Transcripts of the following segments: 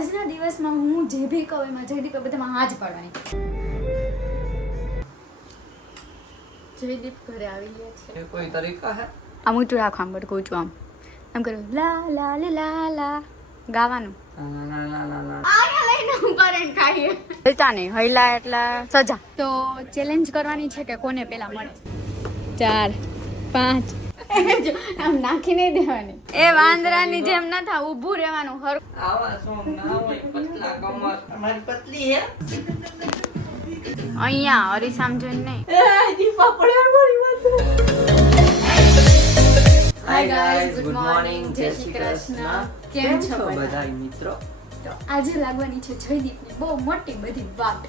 આજના દિવસમાં હું જે ભી કહું એમાં જયદીપ બધામાં હા જ પાડવાની. જયદીપ ઘરે આવી ગયા છે. ये कोई तरीका है? આમ ઊંચું રાખો, આમ બટકું ઊંચું આમ કરું લા લા લા લા લા ગાવાનું. ना ना ना ना આયા લઈને ઉપર એન ખાઈએ. હલતા નહીં, હૈલા એટલા સજા. તો ચેલેન્જ કરવાની છે કે કોને પેલા મળે. 4 5 આમ નાખી નહીં દેવાની. એ વાંદરાની જેમ ન થા, ઊભું રહેવાનું. હર आवा सो ना होय पतला कमर हमारी पतली है અહીંયા હરીસામ જોઈને નહીં. ए दीपा पड़े हमारी मत Hi guys, good morning, જય શ્રી કૃષ્ણ. કેમ છો બધા? મિત્રો? તો આજે લાગવાની છે જયદીપની બહુ મોટી બધી વાત.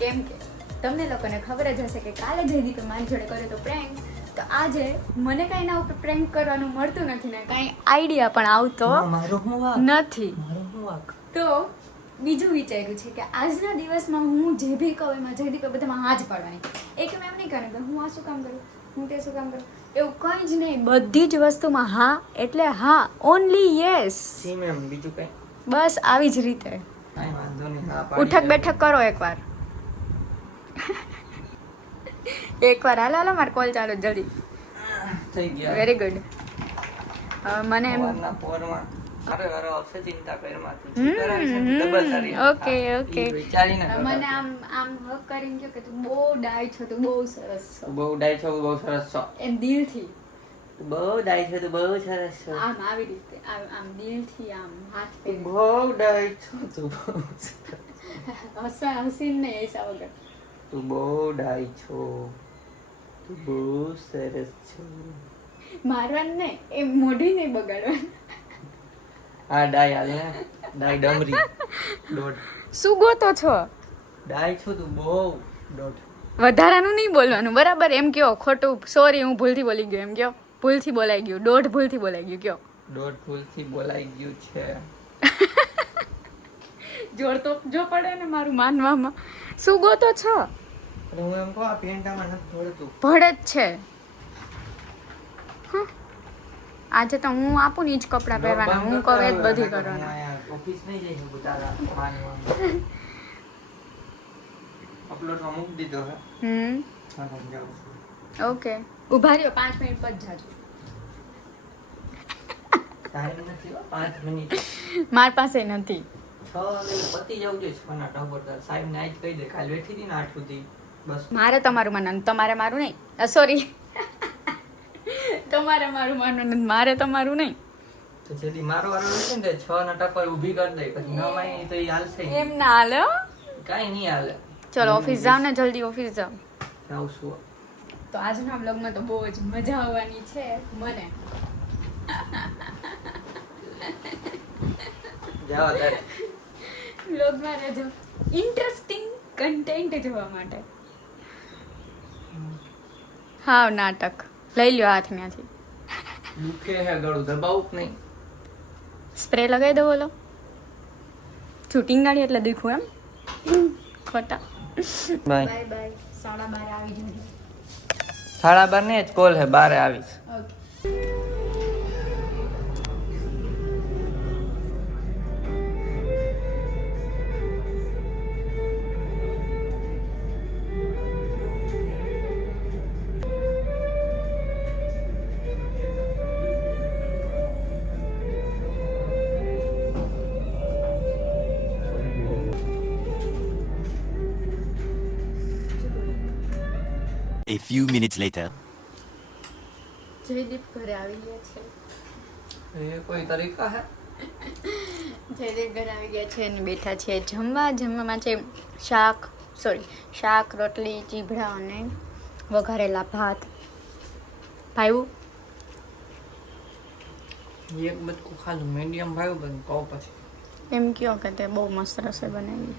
કેમ કે તમને લોકોને ખબર જ હશે કે કાલે જયદીપે મારી જોડે કર્યો તો પ્રેન્ક. તો આજે મને કાંઈ એના ઉપર પ્રેન્ક કરવાનું મળતું નથી ને કાંઈ આઈડિયા પણ આવતો मारो હું વાક નથી. मारो હું વાક તો બીજું વિચાર્યું છે કે આજના દિવસમાં હું જે ભી કહું એમાં જયદીપે બધામાં હા જ પાડવાની. એક એમ નહીં કરે કે હું આ શું કામ કરું, હું તે શું કામ કરું, એવું કંઈ જ નહીં. બધી જ વસ્તુમાં હા એટલે હા, ઓનલી યસ. સી મેમ બીજું કઈ બસ આવી જ રીતે કાઈ વાંધો નહીં હા પાડી ઉઠક બેઠક કરો એકવાર. એકવાર હાલો મારો કોલ ચાલુ જલ્દી. થઈ ગયા વેરી ગુડ. મને એમ સવારના પોરમાં અરે અરે આવશે ચિંતા કરમાં તું કરાવી છે ડબલ તારી ઓકે ઓકે. ઈ વિચારીને મને આમ આમ હક કરીને કહ્યું કે તું બહુ ડાય છો, તું બહુ સરસ છો, તું બહુ ડાય છો બહુ સરસ છો એમ દિલથી. તું બહુ ડાય છે તું બહુ સરસ છો આમ આવી રીતે આમ દિલથી આમ હાથ તું ફેરવી. બહુ ડાય છો તું બહુ હસીને નહીં એસા વગર. તું બહુ ડાય છો તું બહુ સરસ છો મારવાનું નહીં, એ મોઢી નહીં બગાડવાનું. આ ડાય હાલે ને ડાય ડમરી દોઢ શું ગોતો છો? ડાય છો તું બહુ દોઢ વધારાનું નહીં બોલવાનું, બરાબર? એમ કયો ખોટું, સોરી હું ભૂલથી બોલી ગયો, એમ કયો ભૂલથી બોલાઈ ગયું, દોઢ ભૂલથી બોલાઈ ગયું, કયો દોઢ ભૂલથી બોલાઈ ગયું છે જોર તો જો પડે ને મારું માનવામાં. શું ગોતો છો? અને હું એમ કહું આ પેન્ટામાં નથી ભળતું ભળે જ છે. હં. આજે તો હું આપું ને જ કપડાં પહેરવાના, હું કહું એ જ બધી કરવાનું. ઓફિસ નહીં જઈ શકું તારા અપલોડમાં મૂકી દીધો હે હા સમજાવું છું ઓકે, ઊભા રહ્યો 5 મિનિટ પછી જાજો. ટાઈમ નથી હો 5 મિનિટ મારી પાસે નથી. 6 વાગે પતી જવું જોઈએ ફોના ટપર સાહેબ ને આજ કહી દે કાલ બેઠી હતી ને 8 સુધી બસ મારે તમારું માનવાનું, તમારે મારું નહીં. સોરી, તમારે મારું માનવાનું, મારે તમારું નહીં. તો જેથી મારો વારો રહેશે ને 6 ના ટપર ઊભી કરી દે પછી ન માય તો એ હાલશે એમ ના હાલે હો. કાઈ નહીં હાલે ચલો ઓફિસ જાઓ ને, જલ્દી ઓફિસ જાઓ. જાઉં છું તો આજના બ્લોગમાં તો બહુ જ મજા આવવાની છે મને. જાઓ તારે બ્લોગમાં રહેજો ઇન્ટરેસ્ટિંગ કન્ટેન્ટ જોવા માટે. હાવ નાટક લઈ લ્યો હાથ ન્યાથી. દુખે હે ગળું દબાવું જ નહીં સ્પ્રે લગાવી દો બોલો. શૂટિંગ ગાડી એટલે દુખું એમ ખોટા. Bye bye bye. 12:30 આવી જજો. 12:30 ને જ કોલ હે 12 આવીશ okay. A few minutes later. Jaydeep ઘરે આવી ગયા છે. એ કોઈ તરીકા હે જયદીપ ઘરે આવી ગયા છે અને બેઠા છે જમવા. જમવામાં છે શાક, રોટલી, ચીભડા અને વઘારેલા ભાત. ભાઈવું એક બચકું ખાલું મીડિયમ ભાઈ પણ કહું પછી એમ કયો કે તે બહુ મસ્ત રસોઈ બનાવી.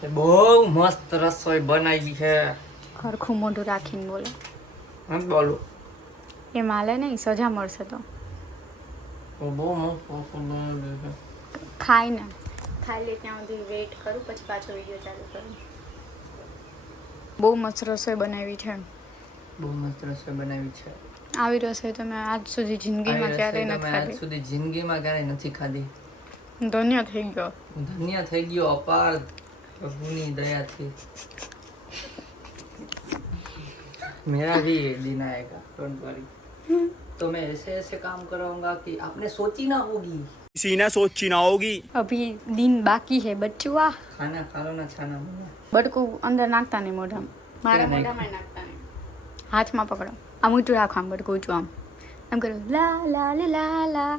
તે બહુ મસ્ત રસોઈ બનાવી છે ખરખું મોઢું રાખીને બોલો. એમ બોલું એમ હાલે નહીં, સજા મળશે તો. તો બહુ મસ્ત રસોઈ બનાવી છે ખાઈ ને ખાઈ લે ત્યાં સુધી વેઇટ કરું પછી પાછો વિડીયો ચાલુ કરું. બહુ મસ્ત રસોઈ બનાવી છે. બહુ મસ્ત રસોઈ બનાવી છે. આવી રસોઈ તમે આજ સુધી જિંદગીમાં ક્યારેય નથી આજ ખાધી. સુધી જિંદગીમાં ક્યારેય નથી ખાધી. ધન્ય થઈ ગયો. ધન્ય થઈ ગયો અપાર પ્રભુની દયાથી. मेरा भी दिन आएगा, डोंट वरी. तो मैं ऐसे ऐसे काम कराऊंगा कि आपने सोची ना होगी. किसी ने सोची ना होगी. અભી દિન બાકી હે બચ્ચુઆ. खाना खा लो ना छाना मुन्ना. બડકું અંદર નાખતા નહીં મોઢામાં. મારા નહીં. મોઢામાં નાખતા નહીં. હાથમાં પકડો. આમ ઊંચું રાખો, આમ બડકું ઊંચું આમ. એમ કરો લા લા લે લા લા.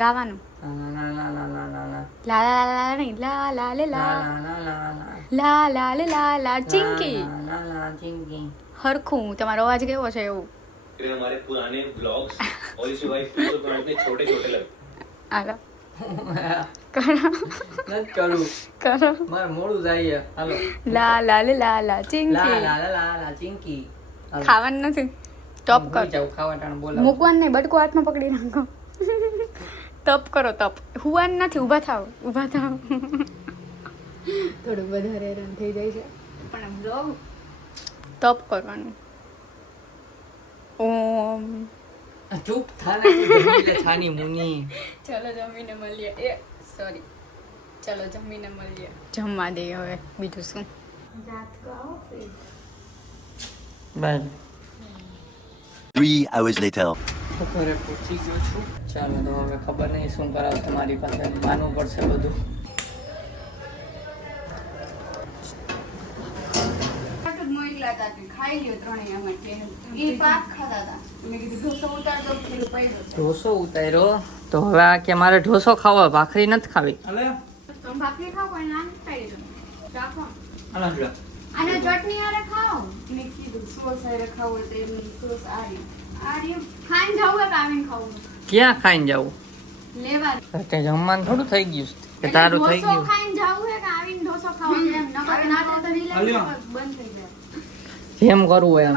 ગાવાનું. La la la la la la. લા લા લા લા નહીં, લા લા લે La લા. la la la la. લા લા લે લા લા Chinki. La la la Chinki. હરખું તમારો અવાજ કેવો છે એવું. फिर हमारे पुराने ब्लॉग्स और इसी वाइफ तो इतने छोटे छोटे लगते. હાલો કરો નથી કરું. કરો. મારે મોડું જાય. હાલો. લા લા લે લા લા લા ચિંકી. લા લા લા લા ચિંકી. હાલો. ખાવાનું નથી. ટપ ભૂલી કર. જાઉં, ખાવા ટાણે બોલાવું. મૂકવાનું નહીં, બટકું હાથમાં પકડી રાખો. તપ કરો તપ. હુવાનું નથી, ઊભા થાવ ઊભા થાવ. થોડુંક વધારે હેરાન થઈ જાય છે પણ બ્લોગ તપ કરવાનું. ઓમ. ચૂપ થાને તું જમી લે છાની મુની. ચલો જમીને મળીએ. એ સોરી, ચલો જમીને મળીએ. જમવા દઈએ હવે, બીજું શું. રાત કો આવો ફિર. બાય. 3 hours later. ઘરે પહોંચી ગયો છું. ચાલો તો હવે ખબર નહીં શું કરાવ તમારી પાસે, માનવું પડશે બધું. ખાઈ લ્યો ત્રણેય આમાંથી. ઈ પાક ખાતા હતા. મેં કીધું ઢોસો ઉતાર દો, પેલું પડ્યો. ઢોસો ઉતાર્યો તો હવે આ કે મારે ઢોસો ખાવો, ભાખરી નથી ખાવી. તમે ભાખરી ખાઓ પણ નાન ખાઈ લો. રાખો. હાલો અને ચટણી આરે ખાઓ. મેં કીધું સોસ આરે ખાવો તો એમની સોસ આરી. આરી ખાઈને જાવું કે આવીને ખાવું? ક્યાં ખાઈને જવું? લેવા. તે જમવાનું થોડું થઈ ગયું છે કે તારું થઈ ઢોસો ગયું? ખાઈને જાવું હે કે આવીને ઢોસો ખાવો? એમ નકર ના તો રીલે બંધ થઈ જાય. જેમ કરવું હોય એમ.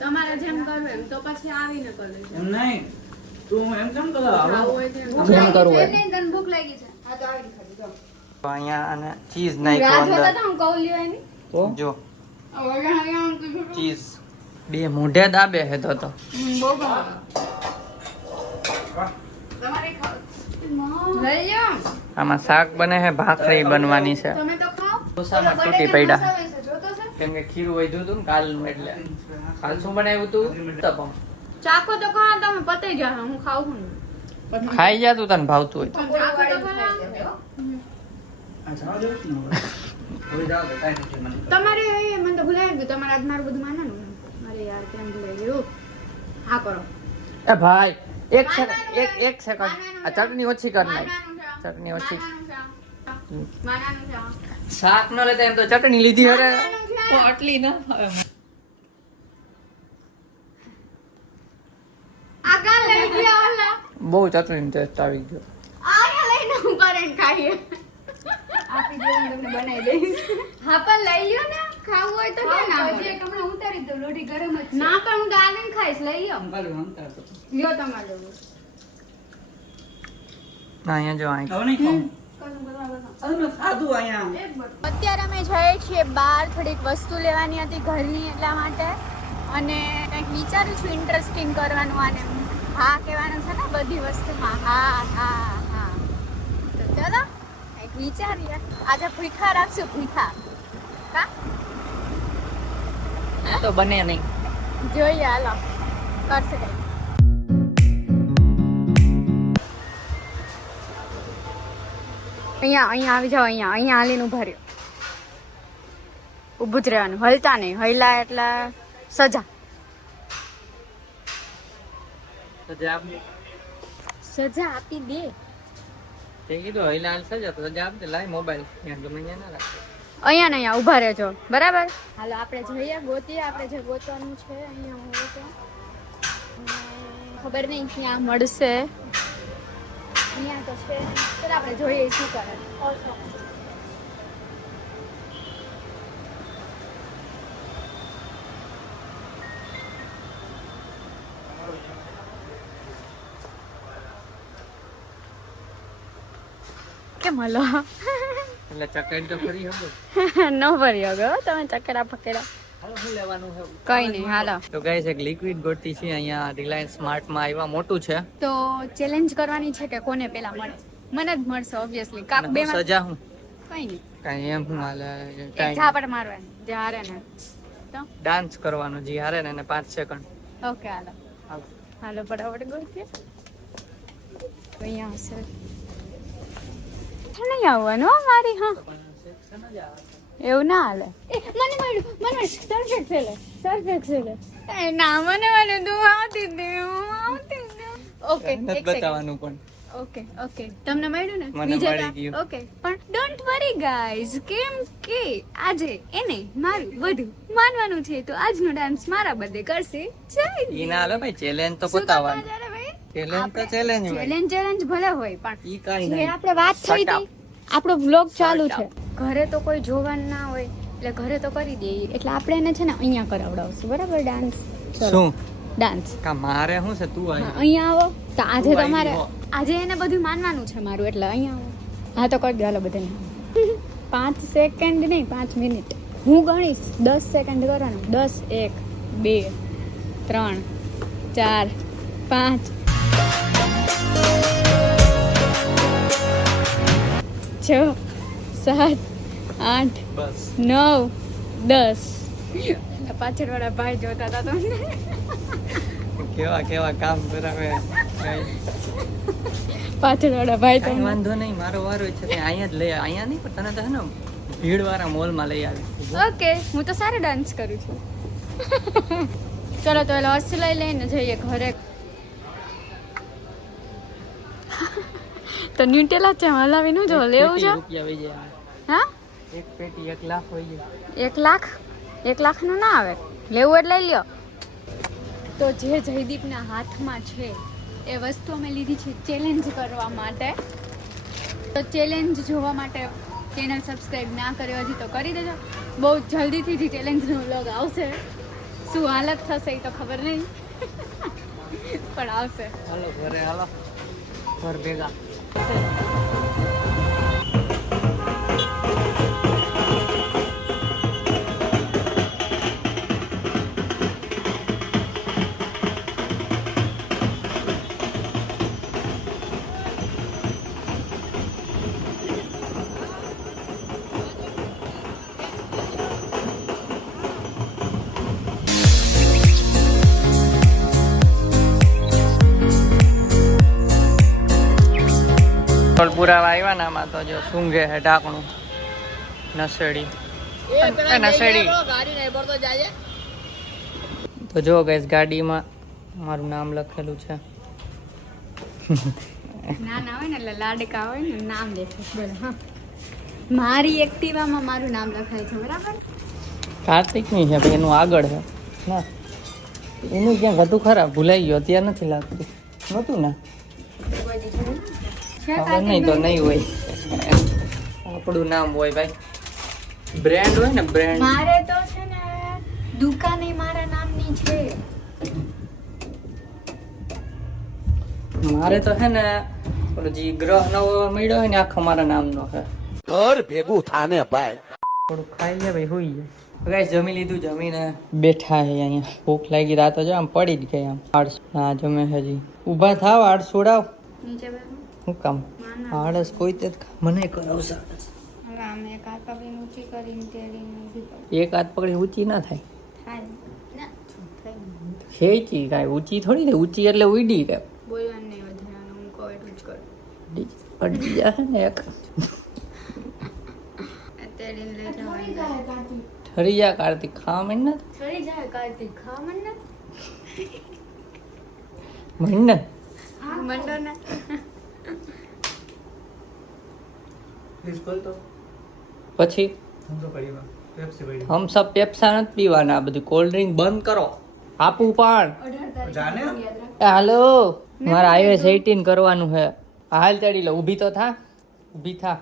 તમારે જેમ કરવું એમ તો પછી આવીને કરી લેજો. એમ નહીં તું એમ કેમ કરો ખાવું હોય તો એમ. જેમ કરવું હોય. નહીં, તને ભૂખ લાગી છે. હા તો આવીને ખાજો. જાઓ. અહીંયા અને ચીઝ રાહ નાખ્યો જોતા અંદર. હતા હું કહું લ્યો એની. તો જો હવે અહીંયા આમ કીધું. ચીઝ બે મોઢે દાબે હે તો બહુ ગમે. તમારે ખાવ. લઈ લ્યો. આમાં શાક બને છે, ભાખરી બનવાની છે. તમે તો ખાઓ. ઢોસામાં ઓલો તૂટી બટેકાનો પડ્યા. મસાલો છે, જોતો છે? કેમ કે ખીરું વધ્યું હતું ને કાલનું, એટલે કાલ શું બનાવ્યું હતું? ઉત્તપમ. ચાખો તો ખાઓ તમે, પતાઈ જા. હું ખાઉં છું ને. ખાઈ જા તું, તને ભાવતું હોય તો. પણ ચાખો તો ખરા. આ જવા દઉં છું ને હવે. હવે જાવ તો કાંઈ નથી મને. તમારે એ મને તો ભૂલાઈ ગયું. તમારે આજ મારું બધું માનવાનું. અરે યાર કેમ ભૂલાઈ ગયું. હા કરો. એ ભાઈ એક સેકન્ડ, એક સેકન્ડ. આ ચટણી ઓછી કર નાખ. ચટણી ઓછી. માનાનું છે. શાક ન લેતા એમ તો ચટણી લીધી અરે માનાનું છે. આટલી ના આગા લઈ ગયા ઓલા. બહુ ચટણી ટેસ્ટ આવી ગયો. આયા લઈને ઉપર એને ખાઈએ. આપી દો, હું તમને બનાવી દઈશ. હા પણ લઈ લ્યો ને. ખાવું હોય તો કે ના. હજી એક હમણાં ઉતારી દો, લોઢી ગરમ જ છે. ના પણ હું તો આવીને ખાઈશ. લઈ લ્યો. લ્યો તમારે લેવું. ના અહીંયા જો અહીં હવે નહીં ખાવું. હવે મેં ખાધું અહીંયા. અત્યારે અમે જઈએ છીએ બહાર. થોડીક વસ્તુ લેવાની હતી ઘરની, એટલા માટે. અને કંઈક વિચારું છું ઇન્ટરેસ્ટિંગ કરવાનું. આને હા કહેવાનું છે ને બધી વસ્તુમાં. હા હા હા. તો ચાલો કંઈક વિચારીએ. આજે ભૂખા રાખશું, ભૂખા. કા તો બને નહીં. જોઈએ, હાલો કરશે કંઈક. અહીંયા આવી જાઓ. અહીંયા હાલીને ઉભા રહ્યો. ઊભું જ રહેવાનું, હલતા નહીં. હલ્યા એટલે સજા. તો જવાબ સજા આપી દે. તે કીધું હઈલાલ સજા તો જવાબ દે. લાય મોબાઈલ ત્યાં ગમે ત્યાં ના રાખે. અહીંયા ને અહીંયા ઊભા રહેજો, બરાબર? હાલો આપણે જઈએ, ગોતીએ આપણે જે ગોતવાનું છે. અહીંયા હોય તો ખબર નહીં ક્યાં મળશે. અહીંયા તો છે. ચાલ આપણે જોઈએ શું કરે. કેમ હલો? એટલે ચકેડ તો ફરી હતો. ન ભર્યો ગયો તમે ચકેડા પકેડા. હાલો શું લેવાનું છે? કઈ નહીં, હાલો. તો ગાઈસ એક લિક્વિડ ગોતી છે અહીંયા રિલાયન્સ સ્માર્ટ માં આવ્યા. મોટું છે. તો ચેલેન્જ કરવાની છે કે કોને પેલા મળે. મને જ મળશે ઓબ્વિયસલી કાપ બે માં સજા હું કઈ નહીં કાંઈ એમ હું હાલે એક કાંઈ ઝાપટ મારવાની જે હારે ને તો ડાન્સ કરવાનો જે હારે ને એને 5 સેકન્ડ ઓકે હાલો હાલો ફટાફટ ગોતીએ અહીંયા આવશે નહીં આવવાનું હો મારી હા એવું ના હાલે મને મળ્યું સરફેક્ટ છે ના મને મળ્યું તું આવતી ઓકે નથી બતાવવાનું પણ ઓકે તમને મળ્યું ને મને બીજા મળી ગયું. ઓકે પણ ડોન્ટ વરી ગાઈઝ કેમ કે આજે એને મારું બધું માનવાનું છે તો આજનો ડાન્સ મારા બધે કરશે જય ઈ ના હાલે ભાઈ ચેલેન્જ તો શું બતાવવાનું કરવા જરા ભાઈ? ચેલેન્જ તો ચેલેન્જ ભાઈ ચેલેન્જ ભલે હોય પણ ઈ કાંઈ જે નહીં આપણે વાત થઈ Shut હતી આપણો વ્લોગ ચાલુ Shut છે ઘરે તો કોઈ જોવાનું ના હોય એટલે ઘરે તો કરી દઈએ એટલે આપણે એને છે ને અહીંયા કરાવડાવશું બરાબર ડાન્સ શું ડાન્સ કા મારે શું છે તું આવી અહીંયા આવો તો આજે તું આવી તમારે હો. આજે એને બધું માનવાનું છે મારું એટલે અહીંયા આવો હા તો કરી દો હાલો બધાને 5 સેકન્ડ નહીં 5 મિનિટ હું ગણીશ 10 સેકન્ડ કરવાનું 10 1 2 3 4 5 6 7 8 બસ 9 10 પાછળ વાળા ભાઈ જોતા હતા તમને કેવા કામ કરાવે પાછળ વાળા ભાઈ કાંઈ તમને વાંધો નહીં મારો વારો છે તે અહીંયા જ લઈ અહીંયા નહીં પણ તને તો હે ને ભીડ વાળા મોલમાં લઈ આવી ઓકે હું તો સારો ડાન્સ કરું છું ચલો તો એટલે હર્ષ લઈ લઈને જઈએ ઘરે તો ન્યુટેલા છે હલાવીનું જો લેવું છે રૂપિયા વહી જાય હા એક પેટી 1 લાખ હોય જાય 1 લાખ 1 લાખનું ના આવે લેવું એટલે લઈ લ્યો તો જે જયદીપના હાથમાં છે એ વસ્તુ અમે લીધી છે ચેલેન્જ કરવા માટે તો ચેલેન્જ જોવા માટે ચેનલ સબસ્ક્રાઈબ ના કર્યો હજી તો કરી દેજો બહુ જલ્દીથી જ ચેલેન્જનો વ્લોગ આવશે શું હાલત થશે એ તો ખબર નહીં પણ આવશે હાલો ઘરે હાલો ઘર ભેગા પુરા આવ્યા ને આમાં તો જો સૂંઘે હે ઢાંકણું નસેડી નસેડી તો જો ગઈસ ગાડીમાં મારું નામ લખેલું છે નાના હોય ને એટલે લાડકા હોય ને નામ દેખાય બોલો હા મારી એક્ટિવામાં મારું નામ લખાય છે બરાબર કાર્તિક ની છે ભાઈ એનું આગળ છે ના એનું ક્યાંક હતું ખરા ભૂલાઈ ગયો અત્યારે નથી લાગતું નહોતું ને ખબર નહીં તો નહીં હોય આપણું નામ હોય ભાઈ બ્રેન્ડ હોય ને બ્રેન્ડ મારે તો છે ને દુકાને મારા નામની છે મારે તો હે ને ઓલો જે ગ્રહ નવો મળ્યો હોય ને આખો મારા નામનો છે ઘર ભેગું થાને ભાઈ થોડું ખાઈ લે ભાઈ હોઈ જાય ગાઈસ જમી લીધું જમીને બેઠા હે અહીંયા ભૂખ લાગી રાતો જો આમ પડી જ ગઈ આમ આળસ ના જમે હજી ઊભા થાવ આળસ છોડાવ નીચે બેસો શું કામ આળસ કોઈ તે મને કરાવશે હવે આમ એક હાથ પકડીને ઊંચી કરીને તેડીને ઊભી કર એક હાથ પકડી ઊંચી ના થાય થાય ના થઈ ખેંચી કાંઈ ઊંચી થોડી ને ઊંચી એટલે ઉડી કે બોલવાનું નહીં વધારાનું હું કહું એટલું જ કરું અડી જાય ને એક તેડીને લઈ જવાનું ઠરી જા કાર્તિક ખાવા માંડ ને ચડી જાય કાર્તિક ખા મને માંડ ને મંડો ને પછી હમ સબ પેપ્સા નથી પીવાના આ બધું કોલ્ડ ડ્રિંક બંધ કરો આપું પણ એ હાલો મારે iOS 18 કરવાનું છે હાલ ચડી લો ઊભી તો થા ઊભી થા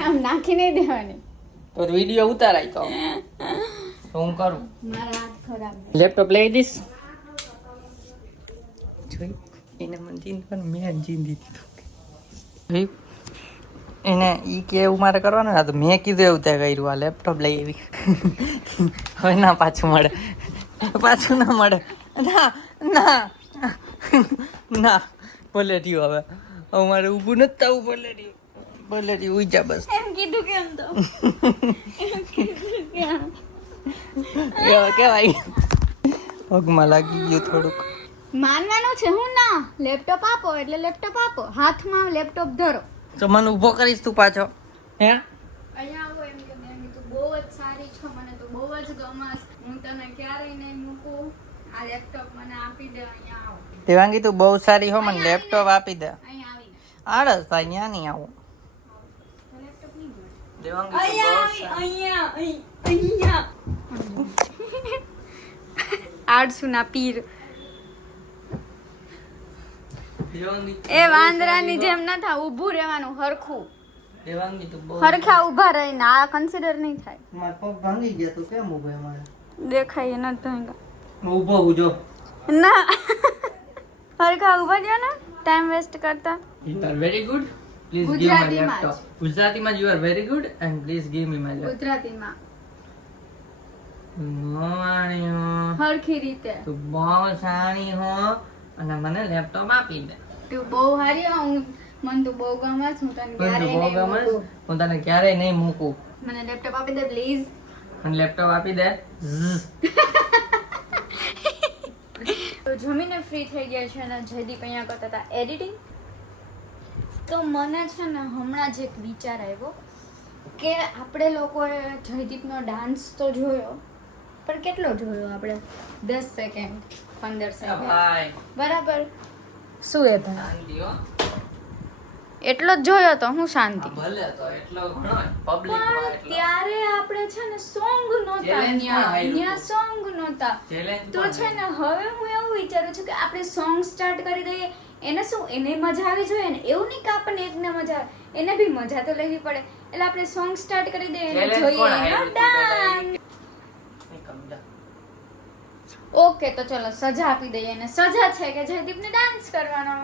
આમ નાખી નહીં દેવાની તો વિડીયો ઉતારાય તો હું કરું મારા હાથ ખરાબ લેપટોપ લઈ દઈશ જોઈ એને મને ચીંધવાનું મેં ચીંધી દીધું એને ઈ કે એવું મારે કરવાનું આ તો મેં કીધું એવું ત્યાં કર્યું આ લેપટોપ લઈ આવી હવે ના પાછું મળે ના મળે ના ના ના ભલે રહ્યું હવે મારે ઊભું નથી થવું ભલે રહ્યું ઉજા બસ એમ કીધું કેમ તો કેવાય પગમાં લાગી ગયું થોડુંક માનવાનું છે હું ના લેપટોપ આપો એટલે લેપટોપ આપો હાથમાં લેપટોપ ધરો તો મને ઊભો કરીશ તું પાછો હે અહીંયા આવો એમ કે મેં કીધું બહુ જ સારી છો મને તો બહુ જ ગમસ હું તને ક્યારેય નહીં મૂકું આ લેપટોપ મને આપી દે અહીંયા આવો દેવાંગી તું બહુ સારી હો મને લેપટોપ આપી દે અહીંયા આવીને આળસ ભાઈ ત્યાં નહીં આવું લેપટોપ નહીં મળે દેવાંગી અહીંયા આળસુના પીર એ વાંદરાની જેમ ન થા ઊભું રહેવાનું હરખું દેવાંગી તું બહુ હરખા ઊભા રહીને આ કન્સિડર નહીં થાય મારા પગ ભાંગી ગયા તું કેમ ઊભો મારે દેખાય ન ભાંગા ઊભો ઉજો ના હરખા ઊભા રહ્યો ને ટાઈમ વેસ્ટ કરતા You are very good. Please give my ગુજરાતીમાં laptop. ગુજરાતીમાં you are very good and please give me my laptop. ગુજરાતીમાં મોવાણી હો હરખી રીતે તું બહુ સારી હો અને મને લેપટોપ આપી દે તું બહુ હારી હો હું મને તું બહુ ગમે છે હું તને પણ તું ક્યારેય બહુ નહીં ગમે મૂકું. હું તને ક્યારેય નહીં મૂકું મને લેપટોપ આપી દે પ્લીઝ મને લેપટોપ આપી દે ઝ્ઝ. તો જમીને ફ્રી થઈ ગયા છે અને જયદીપ અહીંયા કરતા હતા એડિટિંગ તો મને છે ને હમણાં જ એક વિચાર આવ્યો કે આપણે લોકોએ જયદીપનો ડાન્સ તો જોયો પણ કેટલો જોયો આપણે 10 સેકન્ડ 15 સેકન્ડ ભાઈ બરાબર શું એ ભાઈ શાંતિ હો. એટલો જ જોયો તો હું શાંતિ ભલે તો એટલો ઘણો પબ્લિક પણ ત્યારે આપણે છે ને સોંગ નહોતા Challenge પણ હાર્યું ત્યાં સોંગ નહોતા ચેલેન્જ તો છે ને હવે હું એવું વિચારું છું કે આપણે સોંગ સ્ટાર્ટ કરી દઈએ એને શું એને મજા આવી જોઈએ ને એવું નહીં કે આપણને એકને મજા આવે એને બી મજા તો લેવી પડે એટલે આપણે સોંગ સ્ટાર્ટ કરી દઈએ અને Challenge જોઈએ કોણ એનો હાર્યું તું ડાન્સ ઓકે તો ચલો સજા આપી દઈએ અને સજા છે કે જયદીપને ડાન્સ કરવાનો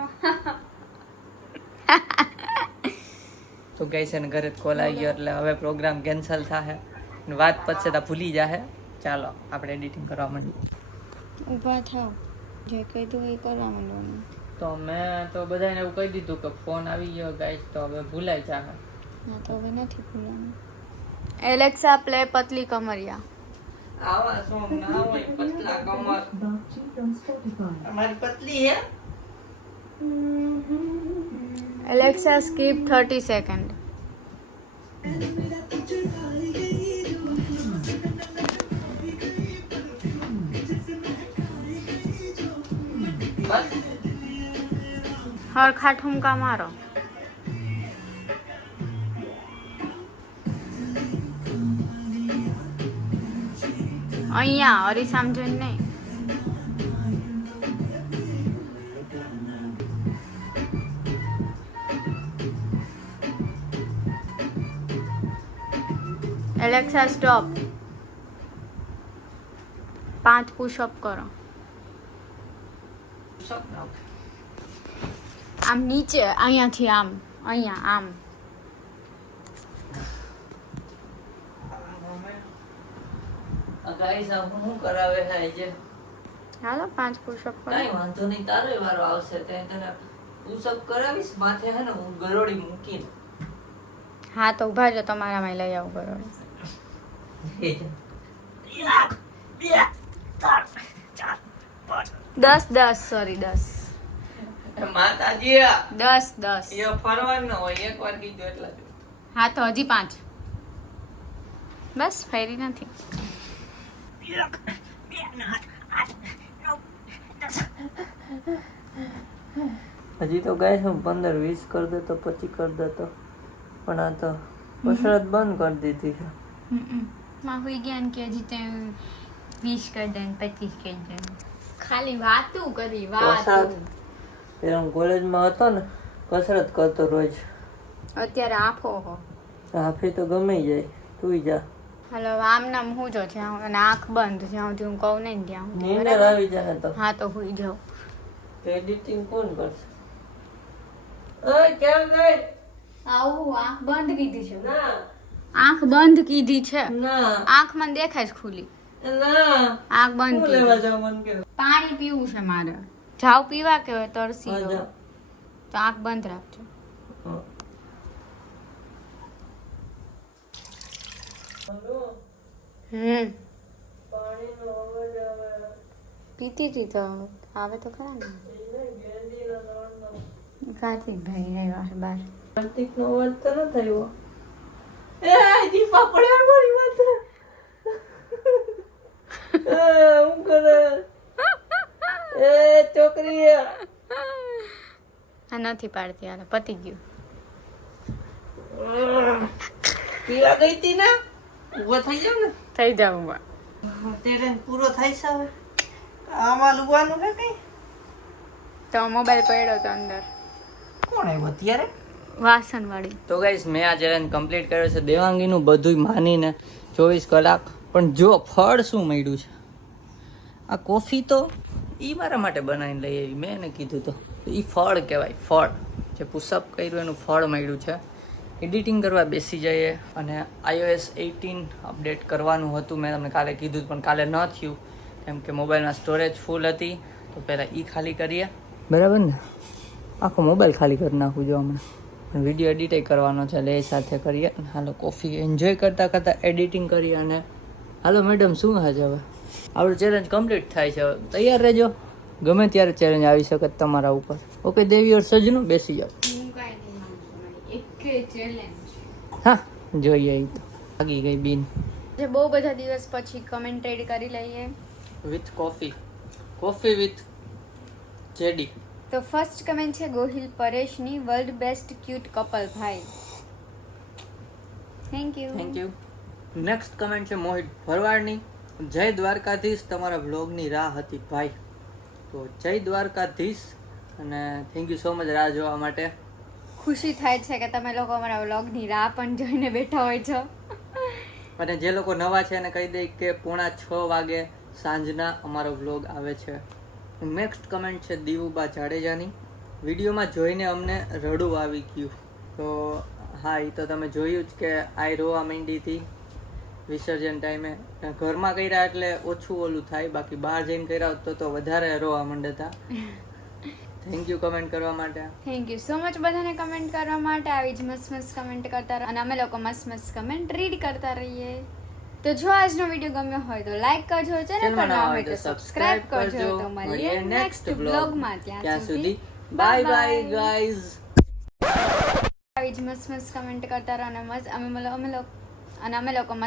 તો ગઈ છે ને ઘરે કોલ આવી ગયો એટલે હવે પ્રોગ્રામ કેન્સલ થાશે અને વાત પછી તા ભૂલી જાહે ચાલો આપણે એડિટિંગ કરવા માંડીએ ઊભા થાવ જે કીધું એ કરવા માંડવાનું તો મેં તો બધાને એવું કહી દીધું કે ફોન આવી ગયો ગાઈસ તો હવે ભૂલાઈ જાહે ના તો હવે નથી ભૂલવાનું એલેક્સા પ્લે પતલી કમરિયા આવા સોંગ ના હોય પતલા કમર અમારી પતલી હે એલેક્સા સ્કીપ 30 સેકન્ડ બસ હરખા ઠુમકા મારો અહીંયા અરીસામ જોઈને નહીં એલેક્સા સ્ટોપ 5 પુશઅપ કરો આમ નીચે અહીંયાથી આમ અહીંયા આમ ગાઈસ હું કરાવે છે આજે હાલો 5 પુશઅપ કરો કઈ વાંધો નહીં તારો વારો આવશે તે તને પુશઅપ કરાવીશ માથે હે ને હું ગરોડી મૂકીને હા તો ઉભા જો તમારામાં લઈ આવું બરોબર 10 સોરી 10 માતાજી 10 એ ફરવાનું હોય એકવાર કીધું એટલા જ હા તો હજી 5 બસ ફેરી નથી હજી તો ગાઈસ હું 15-20 કરી દેતો પછી કરી દેતો પણ આ તો કસરત બંધ કરી દીધી છે માં હોઈ ગયા ને કે હજી તે 20 કરી દે 25 કરી દે ખાલી વાતું કરી વાતું પેલા હું કોલેજમાં હતો ને કસરત કરતો રોજ અત્યારે આફો હો હાફી તો ગમે જાય તું જા હાલો આમ નામ હું જો જ્યાં અને આંખ બંધ જ્યાં સુધી હું કહું નહીં ત્યાં સુધી. નીંદર આવી જાય તો હા તો હુઈ જાઉં એડિટિંગ કોણ કરશે ઓય કેમ ગઈ આવું આંખ બંધ કીધી છે આંખ બંધ કીધી છે આંખ મને દેખાય છે ખુલી આંખ બંધ કીધી. પાણી પીવું છે મારે. જાવ પીવા કે તરસી જાવ તો આંખ બંધ રાખજો. પીતી હતી તો આવે તો ખરા ને. કાર્તિક ભાઈ આવ્યા છે બાર. કાર્તિક નો અવાજ તો ન થયો. એ દીપા પડ્યો મારી માથે. હું કરે એ છોકરી આ નથી પાડતી યાર પતી ગયું. પીવા ગઈ હતી ને ઉભો થઈ જાવ ને થઈ જાવ તેરે પૂરો થાય છે હવે. આમાં લુવાનું છે કઈ તો મોબાઈલ પડ્યો તો અંદર કોણ આવ્યું અત્યારે વાસણ વાળી. તો ગાઈસ મેં આ ચેલેન્જ કમ્પ્લીટ કર્યો છે દેવાંગીનું બધું માનીને 24 કલાક. પણ જો ફળ શું મળ્યું છે આ કોફી તો એ મારા માટે બનાવીને લઈ આવી મેં એને કીધું તો એ ફળ કહેવાય ફળ જે પુશઅપ કર્યું એનું ફળ મળ્યું છે. એડિટિંગ કરવા બેસી જઈએ અને iOS 18 અપડેટ કરવાનું હતું મેં તમને કાલે કીધું પણ કાલે ન થયું કેમ કે મોબાઈલમાં સ્ટોરેજ ફૂલ હતી તો પહેલાં એ ખાલી કરીએ બરાબર ને. આખો મોબાઈલ ખાલી કરી નાખું જો હમણાં વિડીયો એડિટ કરવાનો છે એટલે એ સાથે કરીએ અને હાલો કોફી એન્જોય કરતાં કરતાં એડિટિંગ કરીએ અને હાલો મેડમ શું હશે હવે આપણું ચેલેન્જ કમ્પ્લીટ થાય છે. તૈયાર રહેજો ગમે ત્યારે ચેલેન્જ આવી શકે તમારા ઉપર. ઓકે દેવી ઓર સજનો બેસી જાઓ. હા જોઈએ એ તો લાગી ગઈ બીન. બહુ બધા દિવસ પછી કમેન્ટ રેડ કરી લઈએ with coffee coffee with JD. તો ફર્સ્ટ કમેન્ટ છે ગોહિલ પરેશની વર્લ્ડ બેસ્ટ ક્યુટ કપલ ભાઈ. Thank you. નેક્સ્ટ કમેન્ટ છે મોહિત ભરવાડની જય દ્વારકાધીશ તમારા બ્લોગની રાહ હતી ભાઈ. તો જય દ્વારકાધીશ અને થેન્ક યુ સો મચ રાહ જોવા માટે. ખુશી થાય છે કે તમે લોકો અમારા વ્લોગની રાહ પણ જોઈને બેઠા હોય છો. અને જે લોકો નવા છે એને કહી દઈ કે 5:30 વાગે સાંજના અમારો વ્લોગ આવે છે. નેક્સ્ટ કમેન્ટ છે દીવુબા જાડેજાની વિડીયોમાં જોઈને અમને રડવું આવી ગયું. તો હા એ તો તમે જોયું જ કે આ રોવા માંડી હતી વિસર્જન ટાઈમે. ઘરમાં કર્યા એટલે ઓછું ઓલું થાય બાકી બહાર જઈને કર્યા હોત તો વધારે રોવા માંડતા. થેન્ક યુ કમેન્ટ કરવા માટે. થેન્ક યુ સો મચ બધાને કમેન્ટ કરવા માટે. આવી જ મસ્ત મસ્ત કમેન્ટ કરતા રહો અને અમે લોકો મસ્ત મસ્ત કમેન્ટ રીડ કરતા રહીએ. તો જો આજનો વિડીયો ગમ્યો હોય તો લાઈક કરજો, ચેનલ પર નવા હોય તો સબસ્ક્રાઇબ કરજો. તો મળીએ નેક્સ્ટ બ્લોગમાં. ત્યાં સુધી બાય બાય ગાઈઝ. આવી જ મસ્ત મસ્ત કમેન્ટ કરતા રહો અને અમે લોકો